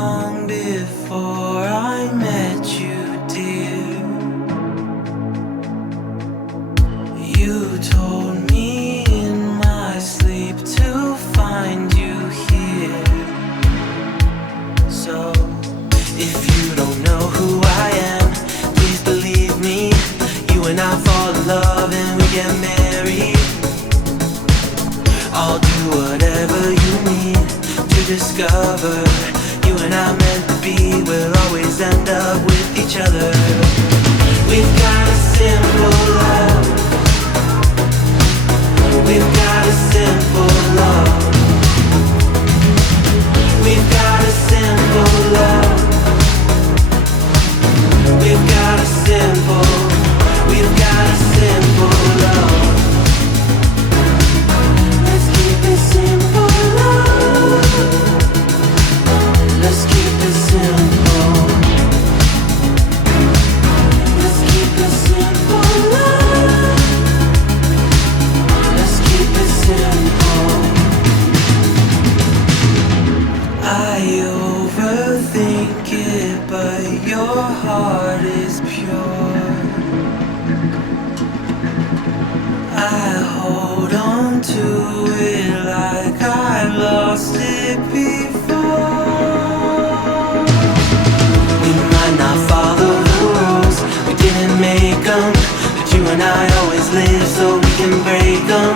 long before I met you, dear. You told me in my sleep to find you here. So, if you don't know who I am, please believe me. You and I fall in love and we get married. I'll do whatever you need to discover you and I meant to be. We'll always end up with each other. We've got a simple love. We've got a simple love. We've got a simple love. We've got a simple. We've got a simple love. Let's keep it simple, love. Let's keep it simple. Let's keep it simple, love. Let's keep it simple. I overthink it, but your heart is pure. I hold on to it like I've lost it before. We might not follow the rules, we didn't make them, but you and I always live so we can break them.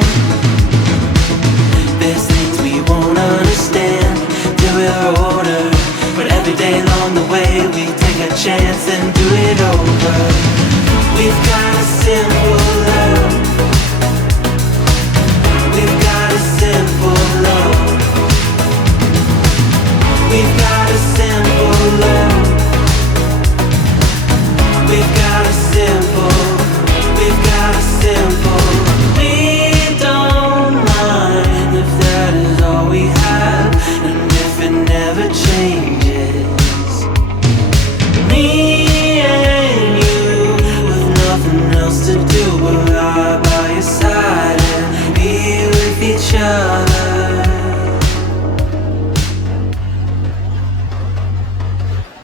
There's things we won't understand till we're older, but every day along the way we take a chance and do it over. We've got a simple love. We've got a simple love. We've got